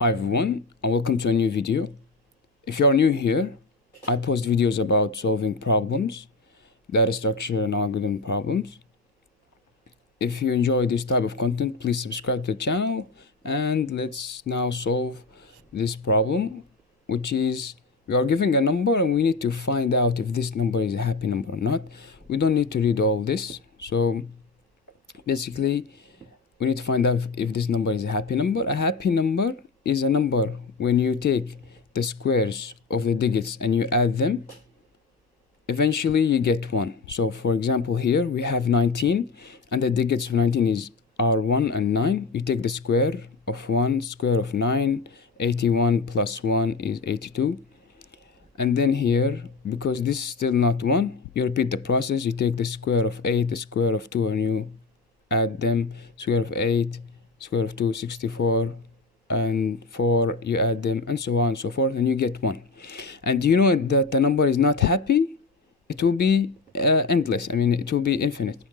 Hi everyone, and welcome to a new video. If you are new here, I post videos about solving problems, data structure and algorithm problems. If you enjoy this type of content, please subscribe to the channel, and let's now solve this problem, which is we are giving a number and we need to find out if this number is a happy number or not. We don't need to read all this. So basically, we need to find out if this number is a happy number. A happy number is a number when you take the squares of the digits and you add them, eventually you get 1. So for example, here we have 19 and the digits of 19 are 1 and 9. You take the square of 1, square of 9, 81 plus 1 is 82. And then here, because this is still not 1, you repeat the process. You take the square of 8, the square of 2, and you add them. Square of 8, square of 2, 64, and 4, you add them, and so on and so forth, and you get 1. And you know that the number is not happy? It will be endless. I mean, it will be infinite.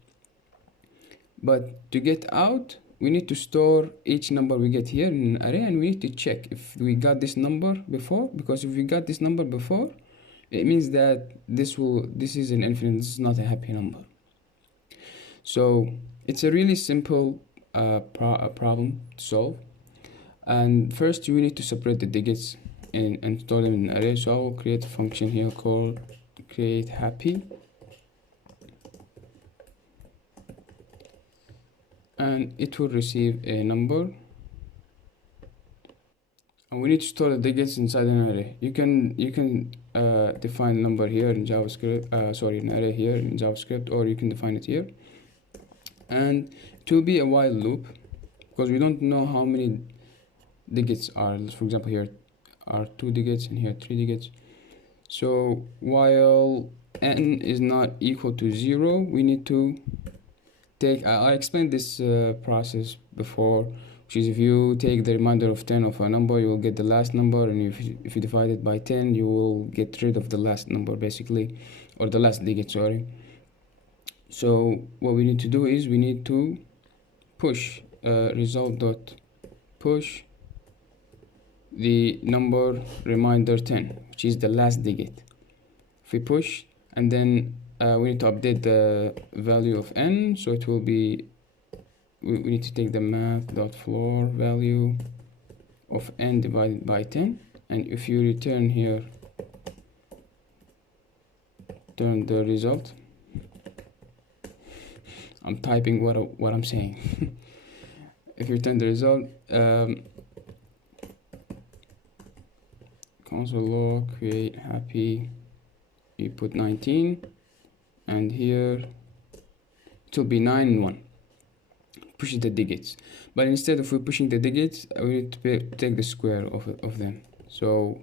But to get out, we need to store each number we get here in an array, and we need to check if we got this number before, because if we got this number before, it means that this is an infinite. This is not a happy number. So it's a really simple problem to solve. And first you need to separate the digits and store them in an array. So I will create a function here called create happy, and it will receive a number, and we need to store the digits inside an array. You can define number here in JavaScript, an array here in JavaScript, or you can define it here, and it will be a while loop because we don't know how many digits are. For example, here are 2 digits and here 3 digits. So while n is not equal to 0, we need to take, I explained this process before, which is if you take the remainder of 10 of a number, you will get the last number, and if you divide it by 10, you will get rid of the last number basically, or the last digit, sorry. So what we need to do is we need to push result.push the number remainder 10, which is the last digit. If we push, and then we need to update the value of n, so it will be, we need to take the math.floor value of n divided by 10, and if you return here, turn the result. I'm typing what I'm saying. If you return the result, console log create happy, you put 19, and here it will be 9 and 1. Push the digits, but instead of pushing the digits, we need to take the square of them. So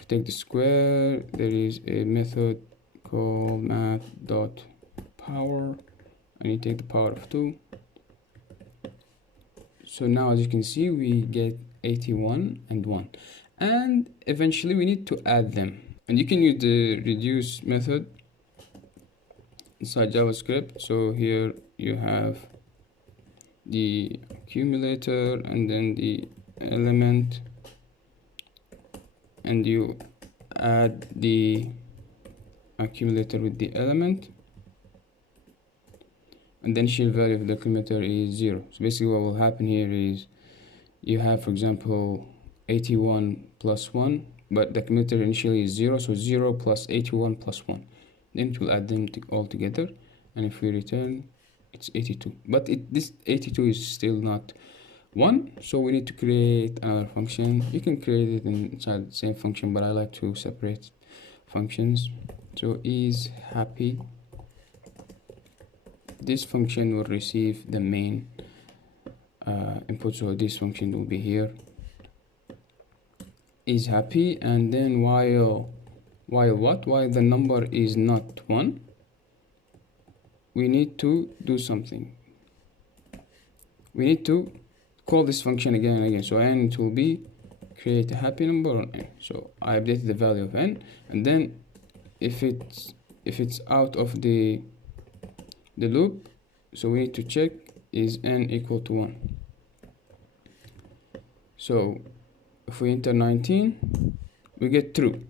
to take the square, there is a method called math.power, and you take the power of 2. So now, as you can see, we get 81 and 1, and eventually we need to add them, and you can use the reduce method inside JavaScript. So here you have the accumulator and then the element, and you add the accumulator with the element, and then initial value of the accumulator is 0. So basically what will happen here is you have, for example, 81 plus 1, but the accumulator initially is 0, so 0 plus 81 plus 1. Then it will add them all together, and if we return, it's 82. But this 82 is still not 1, so we need to create another function. You can create it inside the same function, but I like to separate functions. So is happy. This function will receive the main input, so this function will be here, is happy, and then while the number is not 1, we need to do something. We need to call this function again and again. So n, it will be create a happy number on n. So I updated the value of n, and then if it's out of the loop, so we need to check is n equal to 1. So if we enter 19, we get true.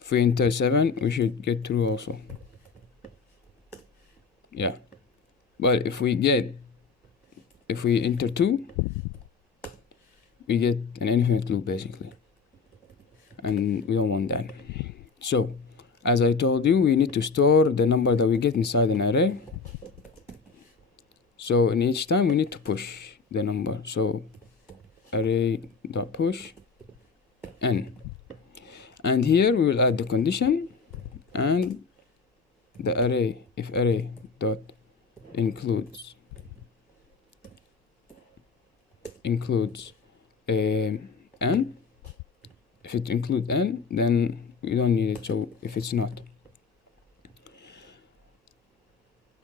If we enter 7, we should get true also. Yeah, but if we enter 2, we get an infinite loop basically, and we don't want that. So as I told you, we need to store the number that we get inside an array. So in each time we need to push the number. So array.push n, and here we will add the condition and the array, if array dot includes n. If it includes n, then we don't need it. So if it's not,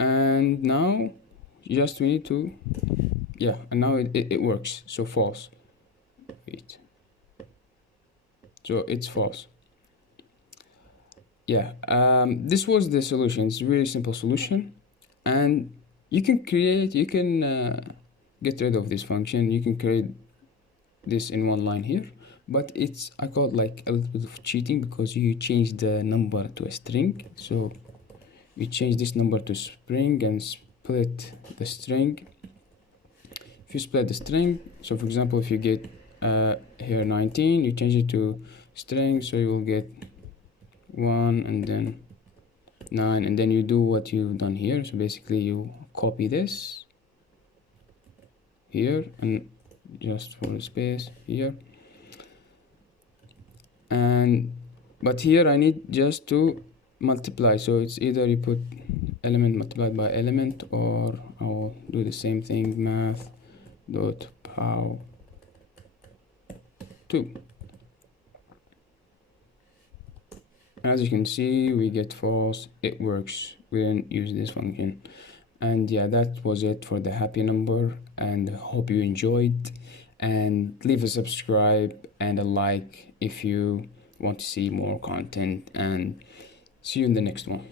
and now just we need to, yeah, and now it works. So false. Wait, so it's false. Yeah, this was the solution. It's a really simple solution, and you can get rid of this function. You can create this in one line here, but I call it like a little bit of cheating, because you change the number to a string. So you change this number to string and split the string. If you split the string, so for example, if you get here 19, you change it to string, so you will get 1 and then 9, and then you do what you've done here. So basically you copy this here and just for a space here, but here I need just to multiply. So it's either you put element multiplied by element, or I'll do the same thing, math dot pow 2. As you can see, we get false. It works. We didn't use this function. And yeah, that was it for the happy number, and hope you enjoyed, and leave a subscribe and a like if you want to see more content, and see you in the next one.